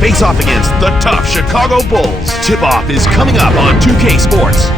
face off against the tough Chicago Bulls. Tip-off is coming up on 2K Sports.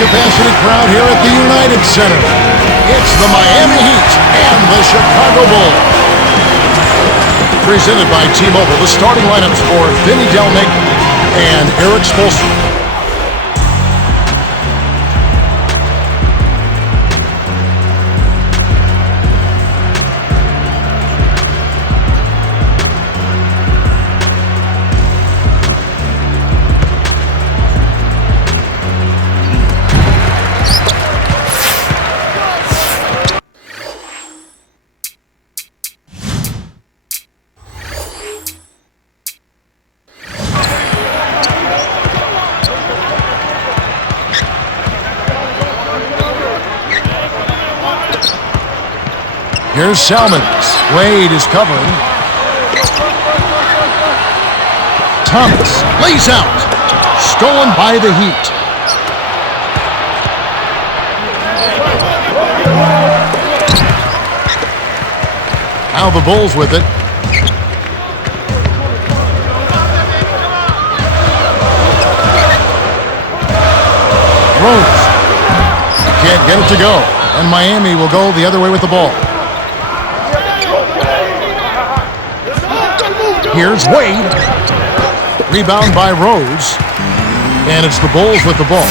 Capacity crowd here at the United Center. It's the Miami Heat and the Chicago Bulls. Presented by T-Mobile, the starting lineups for Vinny Delnick and Eric Spoelstra. Here's Salmons. Wade is covering. Thomas lays out. Stolen by the Heat. Now the Bulls with it. Rose. Can't get it to go. And Miami will go the other way with the ball. Here's Wade. Rebound by Rose. And it's the Bulls with the ball.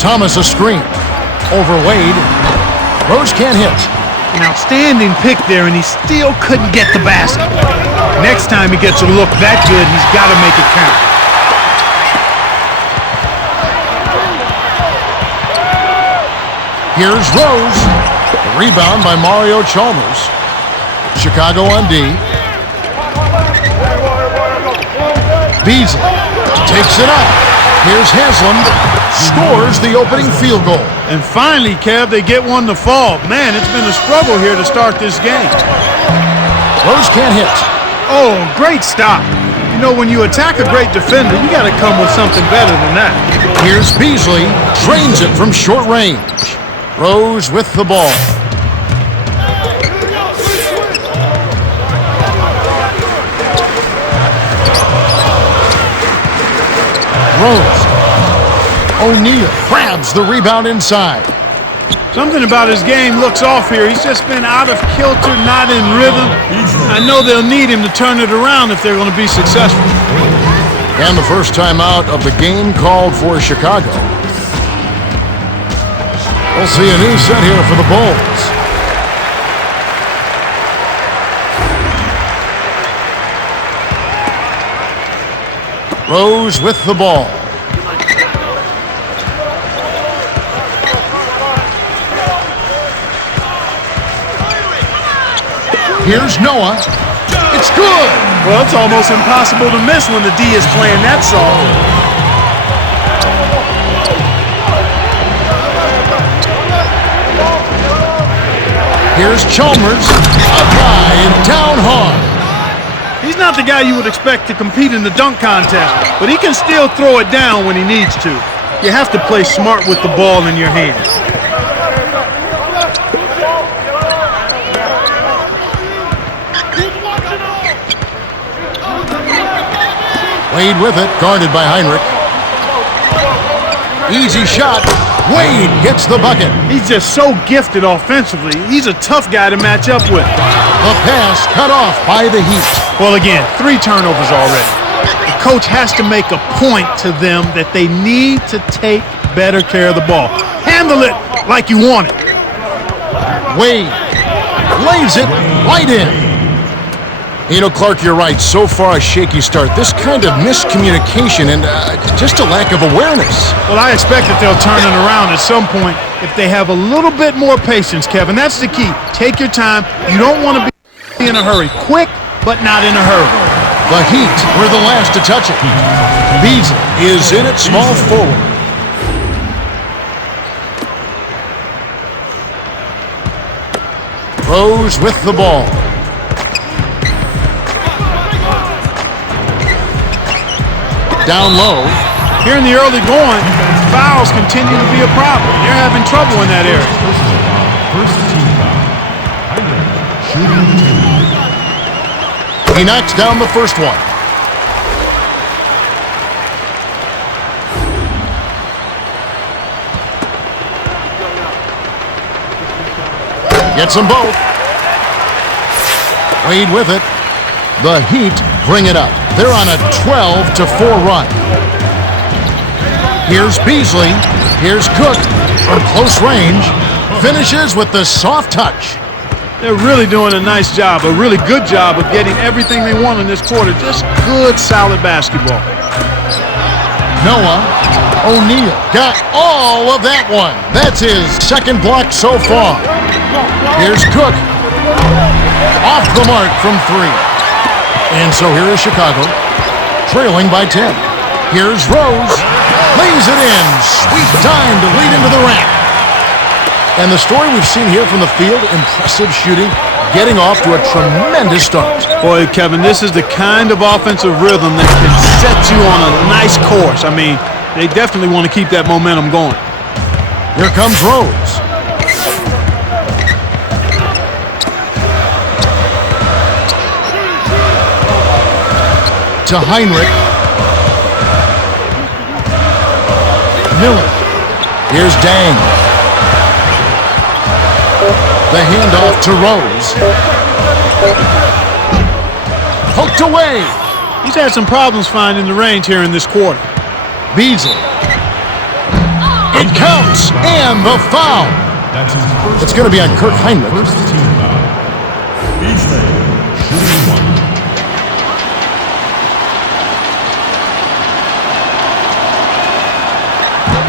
Thomas a screen. Over Wade. Rose can't hit. An outstanding pick there, and he still couldn't get the basket. Next time he gets a look that good, he's got to make it count. Here's Rose. The rebound by Mario Chalmers. Chicago on D. Beasley takes it up. Here's Haslam. Scores the opening field goal. And finally, Kev, they get one to fall. Man, it's been a struggle here to start this game. Rose can't hit. Oh, great stop. You know, when you attack a great defender, you got to come with something better than that. Here's Beasley. Drains it from short range. Rose with the ball. Rose. O'Neal grabs the rebound inside. Something about his game looks off here. He's just been out of kilter, not in rhythm. I know they'll need him to turn it around if they're going to be successful. And the first time out of the game called for Chicago. We'll see a new set here for the Bulls. Rose with the ball. Here's Noah. It's good. Well, it's almost impossible to miss when the D is playing that soft. Here's Chalmers, up high and down hard. He's not the guy you would expect to compete in the dunk contest, but he can still throw it down when he needs to. You have to play smart with the ball in your hands. Wade with it, guarded by Heinrich. Easy shot. Wade gets the bucket. He's just so gifted offensively. He's a tough guy to match up with. The pass cut off by the Heat. Well, again, 3 turnovers already. The coach has to make a point to them that they need to take better care of the ball. Handle it like you want it. Wade lays it right in. You know, Clark, you're right. So far, a shaky start. This kind of miscommunication and just a lack of awareness. Well, I expect that they'll turn it around at some point if they have a little bit more patience, Kevin. That's the key. Take your time. You don't want to be in a hurry. Quick, but not in a hurry. The Heat were the last to touch it. Beasley is in at small forward. Rose with the ball. Down low. Here in the early going, fouls continue to be a problem. They're having trouble in that area. First team foul. Shooting 2. He knocks down the first one. Gets them both. Wade with it. The Heat bring it up. They're on a 12-4 run. Here's Beasley. Here's Cook from close range. Finishes with the soft touch. They're really doing a nice job, a really good job of getting everything they want in this quarter. Just good, solid basketball. Noah O'Neal got all of that one. That's his second block so far. Here's Cook. Off the mark from 3. And so here is Chicago, trailing by 10. Here's Rose, lays it in. Sweet time to lead into the rack. And the story we've seen here from the field, impressive shooting, getting off to a tremendous start. Boy, Kevin, this is the kind of offensive rhythm that can set you on a nice course. I mean, they definitely want to keep that momentum going. Here comes Rose. To Heinrich. Miller. Here's Dang. The handoff to Rose. Poked away. He's had some problems finding the range here in this quarter. Beasley. It counts. And the foul. That's his first. It's going to be on Kirk Heinrich. First team foul. Beasley. Shooting 1.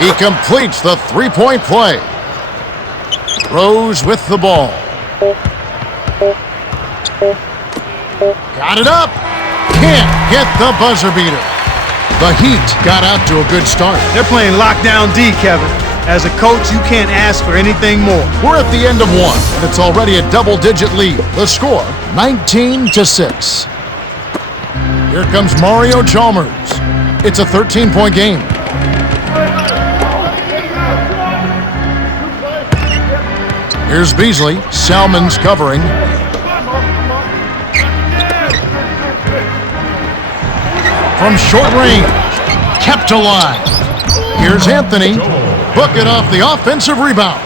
He completes the three-point play. Rose with the ball. Got it up. Can't get the buzzer beater. The Heat got out to a good start. They're playing lockdown D, Kevin. As a coach, you can't ask for anything more. We're at the end of 1, and it's already a double-digit lead. The score, 19-6. Here comes Mario Chalmers. It's a 13-point game. Here's Beasley. Salmon's covering. From short range. Kept alive. Here's Anthony. Book it off the offensive rebound.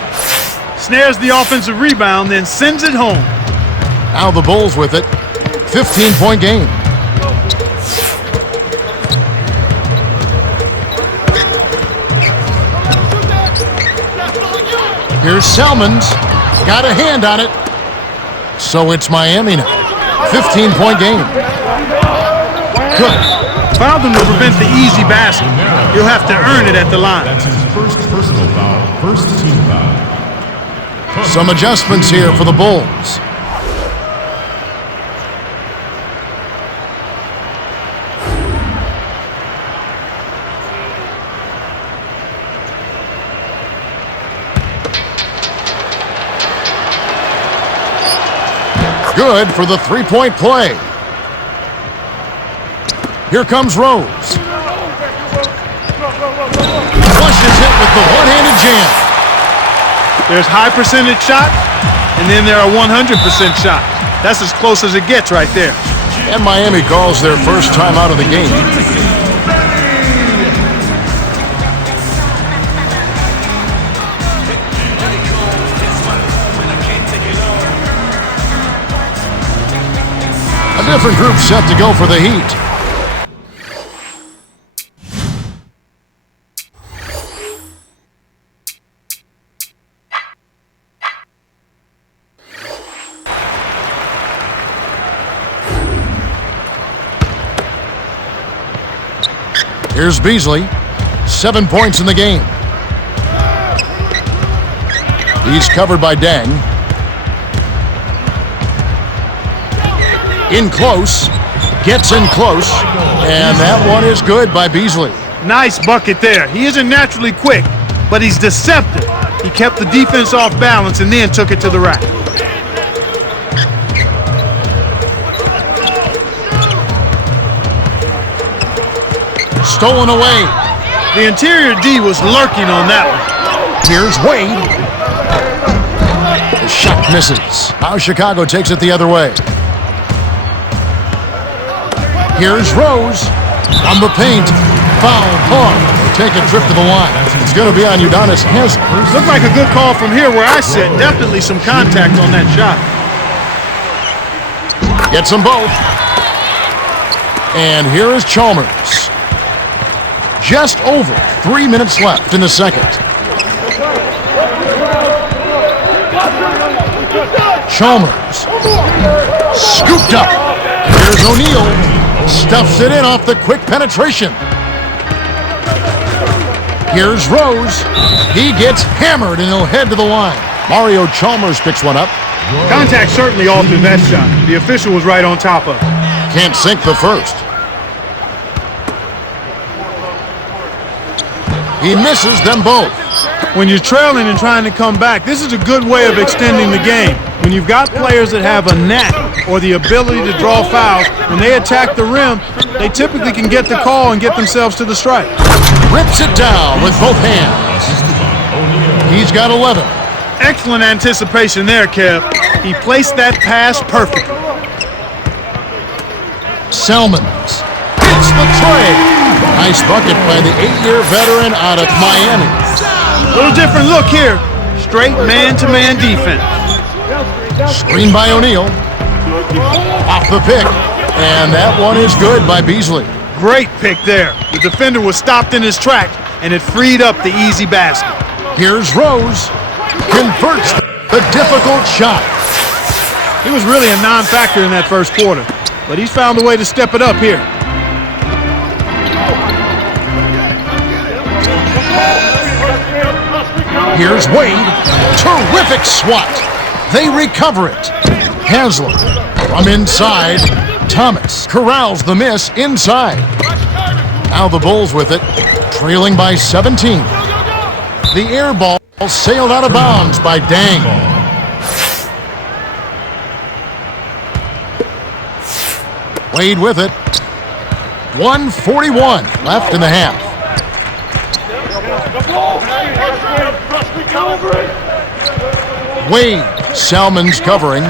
Snares the offensive rebound, then sends it home. Now the Bulls with it. 15-point game. Here's Salmons. Got a hand on it. So it's Miami now. 15-point game. Good. Fouled them to prevent the easy basket. You'll have to earn it at the line. That's his first personal foul. First team foul. Some adjustments here for the Bulls. Good for the three-point play. Here comes Rose. Flushes it with the one-handed jam. There's high percentage shots, and then there are 100% shots. That's as close as it gets right there. And Miami calls their first time out of the game. A different group set to go for the Heat. Here's Beasley, 7 points in the game. He's covered by Dang. In close, gets in close, and that one is good by Beasley. Nice bucket there. He isn't naturally quick, but he's deceptive. He kept the defense off balance and then took it to the rack. Stolen away. The interior D was lurking on that one. Here's Wade. The shot misses. Now Chicago takes it the other way. Here's Rose. On the paint. Foul hard. Take a trip to the line. It's going to be on Udonis Haslem. Looked like a good call from here where I sit. Definitely some contact on that shot. Gets them both. And here is Chalmers. Just over 3 minutes left in the second. Chalmers. Scooped up. Here's O'Neal. Stuffs it in off the quick penetration. Here's Rose. He gets hammered and he'll head to the line. Mario Chalmers picks one up. Contact certainly altered that shot. The official was right on top of it. Can't sink the first. He misses them both. When you're trailing and trying to come back, this is a good way of extending the game. When you've got players that have a knack or the ability to draw fouls, when they attack the rim, they typically can get the call and get themselves to the stripe. Rips it down with both hands. He's got 11. Excellent anticipation there, Kev. He placed that pass perfectly. Selmans hits the tray. Nice bucket by the 8-year veteran out of Miami. Little different look here. Straight man-to-man defense. Screen by O'Neal. Off the pick. And that one is good by Beasley. Great pick there. The defender was stopped in his tracks, and it freed up the easy basket. Here's Rose. Converts the difficult shot. He was really a non-factor in that first quarter, but he's found a way to step it up here. Here's Wade. Terrific swat. They recover it. Haslem from inside. Thomas corrals the miss inside. Now the Bulls with it, trailing by 17. The air ball sailed out of bounds by Dang. Wade with it. 1:41 left in the half. Wade, Selmans covering.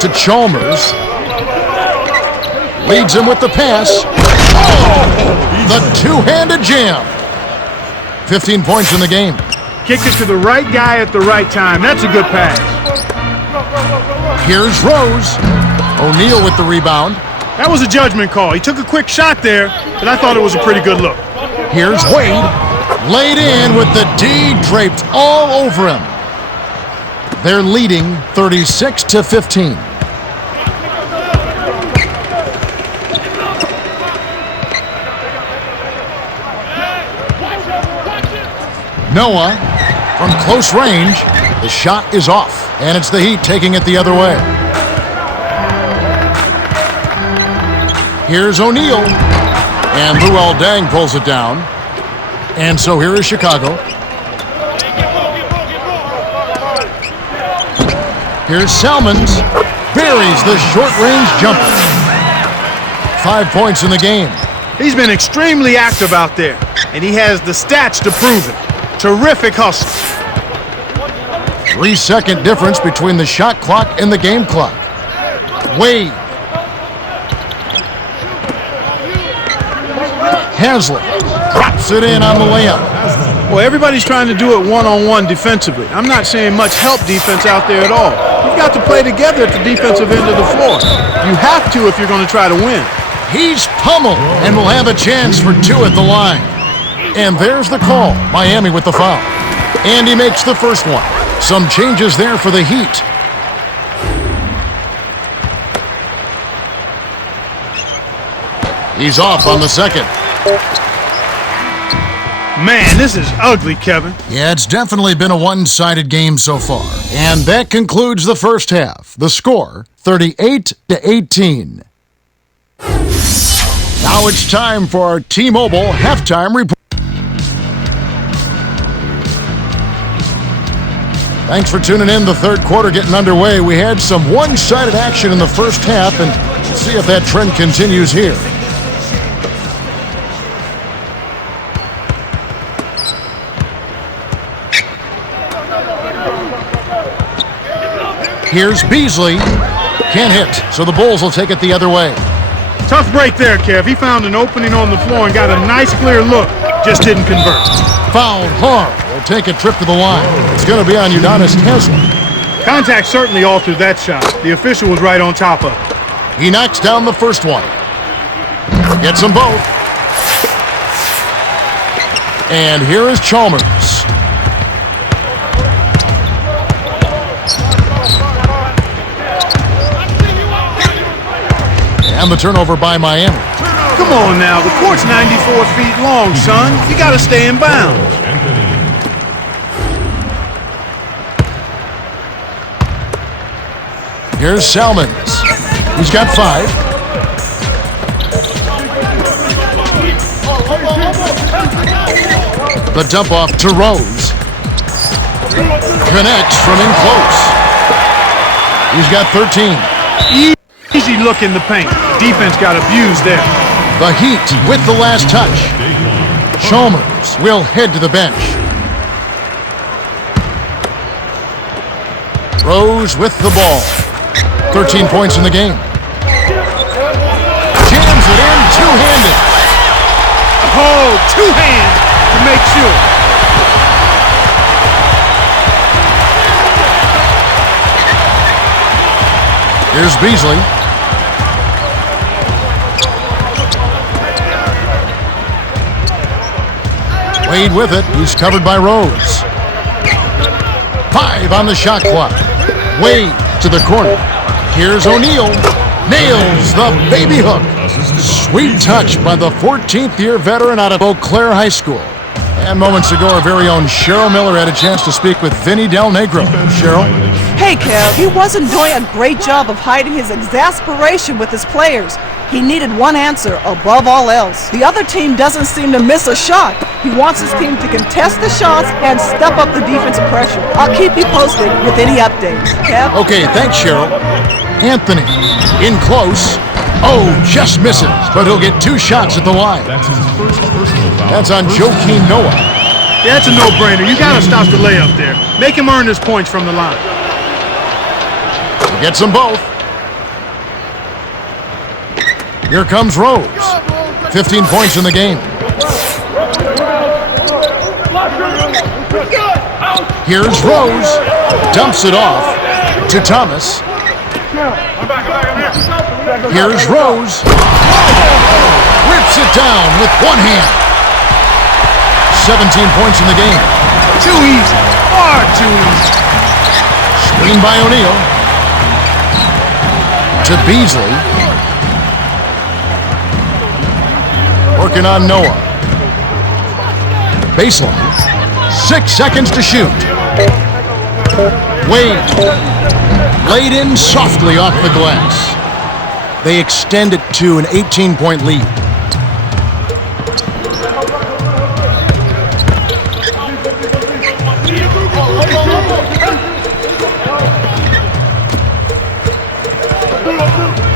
To Chalmers. Leads him with the pass. Oh! The two-handed jam. 15 points in the game. Kicked it to the right guy at the right time. That's a good pass. Here's Rose. O'Neal with the rebound. That was a judgment call. He took a quick shot there, but I thought it was a pretty good look. Here's Wade. Laid in with the D draped all over him. They're leading 36-15. Noah from close range. The shot is off, and it's the Heat taking it the other way. Here's O'Neal, and Luol Deng pulls it down. And so here is Chicago. Here's Salmons. Buries the short-range jumper. 5 points in the game. He's been extremely active out there, and he has the stats to prove it. Terrific hustle. 3-second difference between the shot clock and the game clock. Wade. Haslett drops it in on the layup. Well, everybody's trying to do it one-on-one defensively. I'm not saying much help defense out there at all. You've got to play together at the defensive end of the floor. You have to if you're going to try to win. He's pummeled and will have a chance for 2 at the line. And there's the call. Miami with the foul. And he makes the first one. Some changes there for the Heat. He's off on the second. Man, this is ugly, Kevin. Yeah, it's definitely been a one-sided game so far. And that concludes the first half. The score, 38-18. Now it's time for our T-Mobile halftime report. Thanks for tuning in. The third quarter getting underway. We had some one-sided action in the first half, and we'll see if that trend continues here. Here's Beasley. Can't hit, so the Bulls will take it the other way. Tough break there, Kev. He found an opening on the floor and got a nice clear look. Just didn't convert. Fouled hard. Will take a trip to the line. It's going to be on Udonis Haslem. Contact certainly altered that shot. The official was right on top of it. He knocks down the first one. Gets them both. And here is Chalmers. And the turnover by Miami. Come on now, the court's 94 feet long, son. You got to stay in bounds. Here's Salmons. He's got 5. The dump off to Rose. Connects from in close. He's got 13. Easy look in the paint. Defense got abused there. The Heat with the last touch. Chalmers will head to the bench. Rose with the ball. 13 points in the game. Jams it in two-handed. Oh, two hands to make sure. Here's Beasley. Wade with it. He's covered by Rose. 5 on the shot clock. Wade to the corner. Here's O'Neal. Nails the baby hook. Sweet touch by the 14th-year veteran out of Eau Claire High School. And moments ago, our very own Cheryl Miller had a chance to speak with Vinny Del Negro. Cheryl? Hey, Kev, he wasn't doing a great job of hiding his exasperation with his players. He needed one answer above all else. The other team doesn't seem to miss a shot. He wants his team to contest the shots and step up the defensive pressure. I'll keep you posted with any updates. Kev? Okay, thanks, Cheryl. Anthony, in close. Oh, just misses, but he'll get 2 shots at the line. That's his first personal foul. That's on Joakim Noah. Yeah, that's a no-brainer. You got to stop the layup there. Make him earn his points from the line. He gets them both. Here comes Rose. 15 points in the game. Here's Rose. Dumps it off to Thomas. Here's Rose. Rips it down with one hand. 17 points in the game. Too easy. Far too easy. Screen by O'Neal. To Beasley. Working on Noah. Baseline. 6 seconds to shoot. Wade. Laid in softly off the glass. They extend it to an 18-point lead.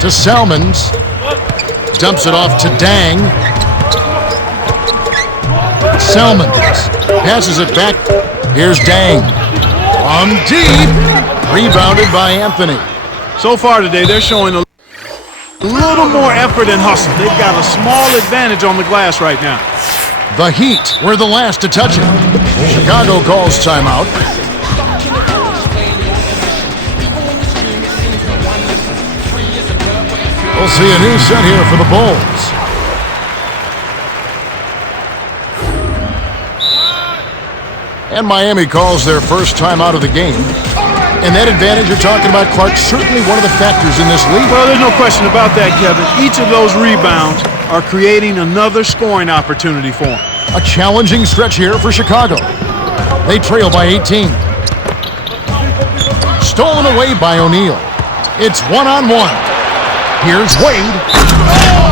to Salmons. Dumps it off to Dang. Salmons passes it back. Here's Dang. From deep. Rebounded by Anthony. So far today, they're showing a little more effort and hustle. They've got a small advantage on the glass right now. The Heat were the last to touch it. Chicago calls timeout. We'll see a new set here for the Bulls. And Miami calls their first time out of the game. And that advantage you're talking about, Clark, certainly one of the factors in this league. Well, there's no question about that, Kevin. Each of those rebounds are creating another scoring opportunity for them. A challenging stretch here for Chicago. They trail by 18. Stolen away by O'Neal. It's one-on-one. Here's Wade.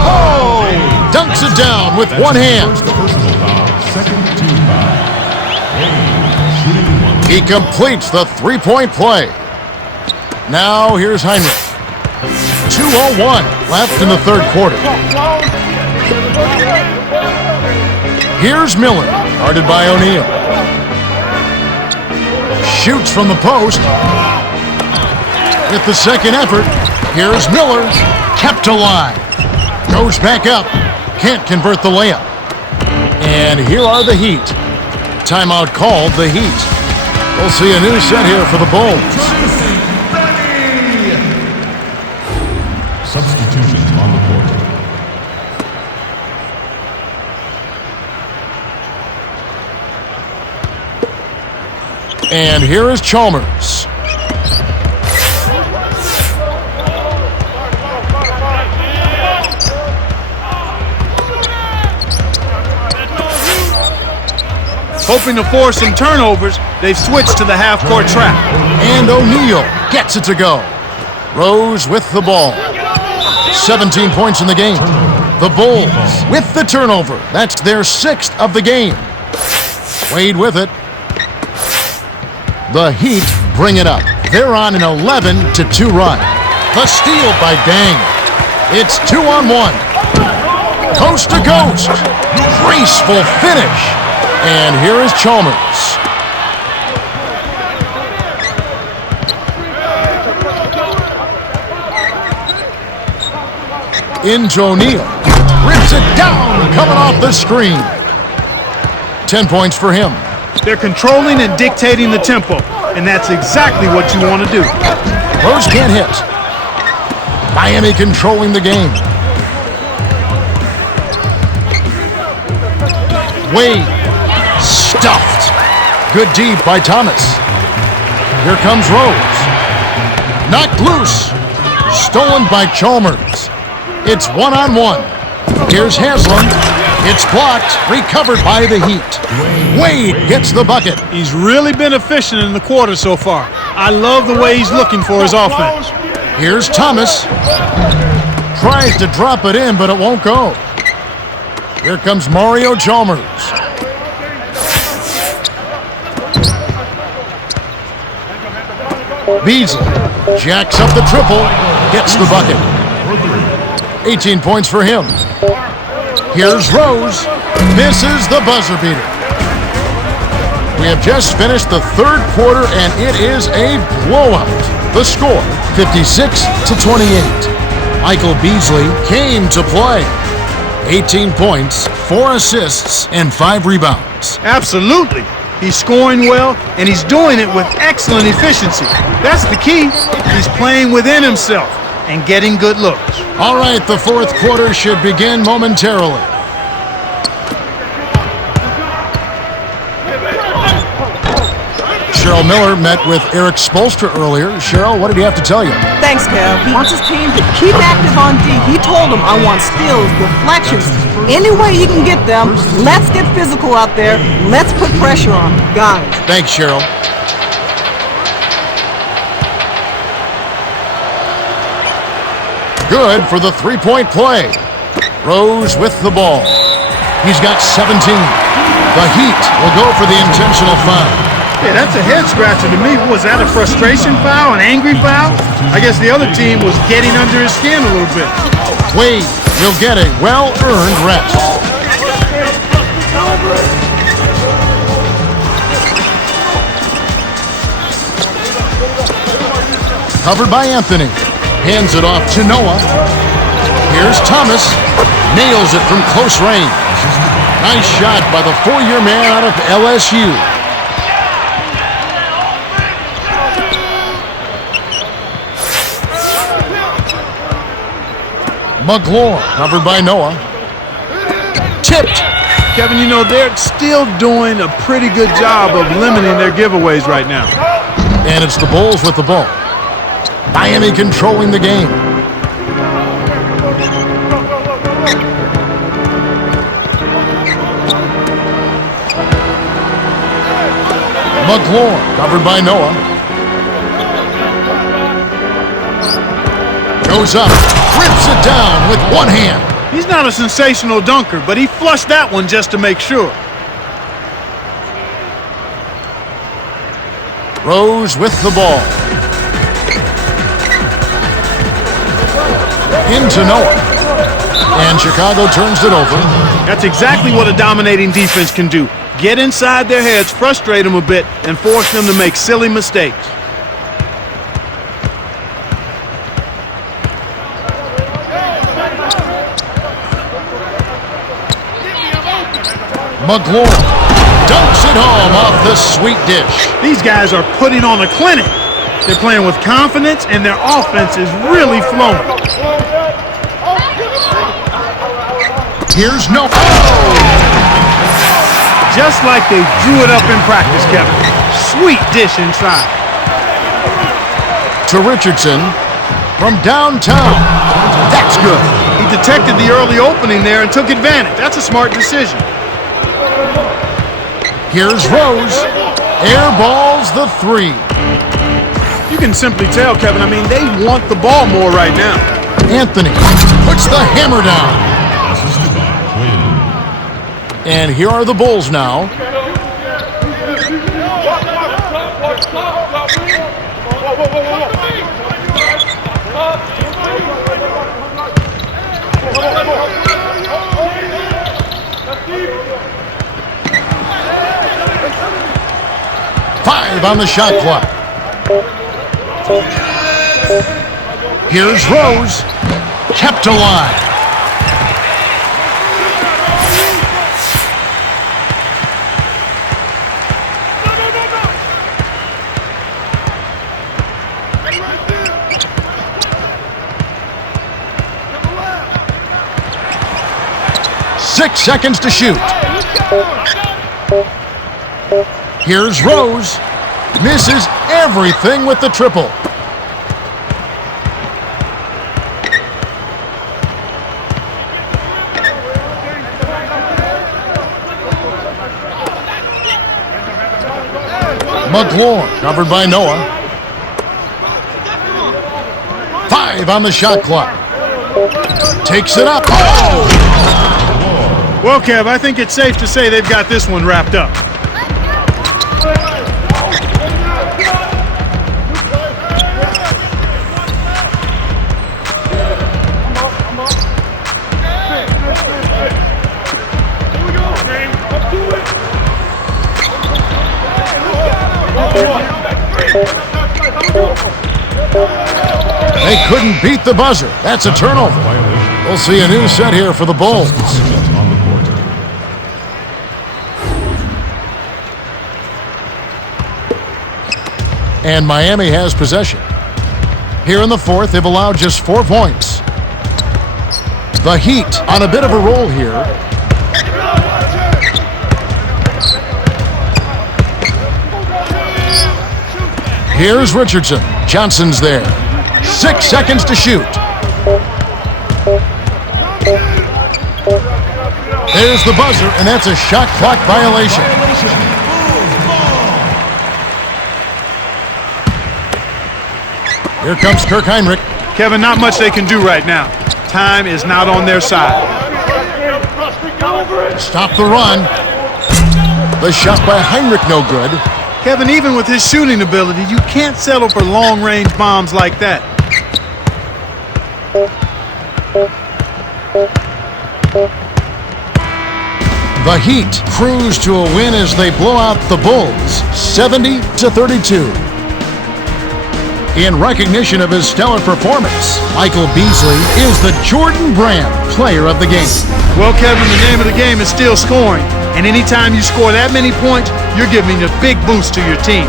Oh! Dunks it down with one hand. Personal foul, second team foul. Wade shooting one. He completes the three-point play. Now here's Heinrich. 2:01 left in the third quarter. Here's Miller, guarded by O'Neal. Shoots from the post. With the second effort, here's Miller, kept alive. Goes back up, can't convert the layup. And here are the Heat. Timeout called, the Heat. We'll see a new set here for the Bulls. Substitutions on the court. And here is Chalmers. Hoping to force some turnovers, they've switched to the half-court trap. And O'Neal gets it to go. Rose with the ball. 17 points in the game. The Bulls with the turnover. That's their sixth of the game. Wade with it. The Heat bring it up. They're on an 11-2 run. The steal by Dang. It's 2-on-1. Coast to coast. Graceful finish. And here is Chalmers. Into O'Neal. Rips it down, coming off the screen. 10 points for him. They're controlling and dictating the tempo, and that's exactly what you want to do. Rose can't hit. Miami controlling the game. Wade. Stuffed. Good deep by Thomas. Here comes Rose. Knocked loose. Stolen by Chalmers. It's one-on-one. Here's Haslam. It's blocked. Recovered by the Heat. Wade gets the bucket. He's really been efficient in the quarter so far. I love the way he's looking for his offense. Here's Thomas. Tries to drop it in, but it won't go. Here comes Mario Chalmers. Beasley jacks up the triple, gets the bucket. 18 points for him. Here's Rose, misses the buzzer beater. We have just finished the third quarter, and it is a blowout. The score, 56-28. Michael Beasley came to play. 18 points, 4 assists, and 5 rebounds. Absolutely. He's scoring well, and he's doing it with excellent efficiency. That's the key. He's playing within himself and getting good looks. All right, the fourth quarter should begin momentarily. Cheryl Miller met with Eric Spoelstra earlier. Cheryl, what did he have to tell you? Thanks, Kev. He wants his team to keep active on D. He told them, I want steals, deflections, any way you can get them. Let's get physical out there. Let's put pressure on them, guys. Thanks, Cheryl. Good for the three-point play. Rose with the ball. He's got 17. The Heat will go for the intentional foul. Yeah, that's a head scratcher to me. Was that a frustration foul, an angry foul? I guess the other team was getting under his skin a little bit. Wade will get a well-earned rest. Covered by Anthony. Hands it off to Noah. Here's Thomas. Nails it from close range. Nice shot by the four-year man out of LSU. McLaurin, covered by Noah. Tipped. Kevin, you know, they're still doing a pretty good job of limiting their giveaways right now. And it's the Bulls with the ball. Miami controlling the game. McLaurin, covered by Noah. Goes up, rips it down with one hand. He's not a sensational dunker, but he flushed that one just to make sure. Rose with the ball. Into Noah. And Chicago turns it over. That's exactly what a dominating defense can do. Get inside their heads, frustrate them a bit, and force them to make silly mistakes. McLaurin dunks it home off the sweet dish. These guys are putting on a clinic. They're playing with confidence, and their offense is really flowing. Here's Noah. Just like they drew it up in practice, Kevin. Sweet dish inside. To Richardson from downtown. That's good. He detected the early opening there and took advantage. That's a smart decision. Here's Rose. Airballs the three. You can simply tell, Kevin, I mean, they want the ball more right now. Anthony puts the hammer down. And here are the Bulls now. Five on the shot clock. Here's Rose. Kept alive. Six seconds to shoot. Here's Rose. Misses everything with the triple. McLaurin, covered by Noah. Five on the shot clock. Takes it up. Oh! Well, Kev, I think it's safe to say they've got this one wrapped up. They couldn't beat the buzzer. That's a turnover. We'll see a new set here for the Bulls. And Miami has possession. Here in the fourth, they've allowed just 4 points. The Heat on a bit of a roll here. Here's Richardson. Johnson's there. 6 seconds to shoot. There's the buzzer, and that's a shot clock violation. Here comes Kirk Heinrich. Kevin, not much they can do right now. Time is not on their side. Stop the run. The shot by Heinrich no good. Kevin, even with his shooting ability, you can't settle for long-range bombs like that. The Heat cruise to a win as they blow out the Bulls, 70-32. In recognition of his stellar performance, Michael Beasley is the Jordan Brand Player of the Game. Well, Kevin, the name of the game is still scoring, and anytime you score that many points, you're giving a big boost to your team.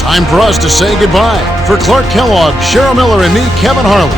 Time for us to say goodbye. For Clark Kellogg, Cheryl Miller, and me, Kevin Harlan,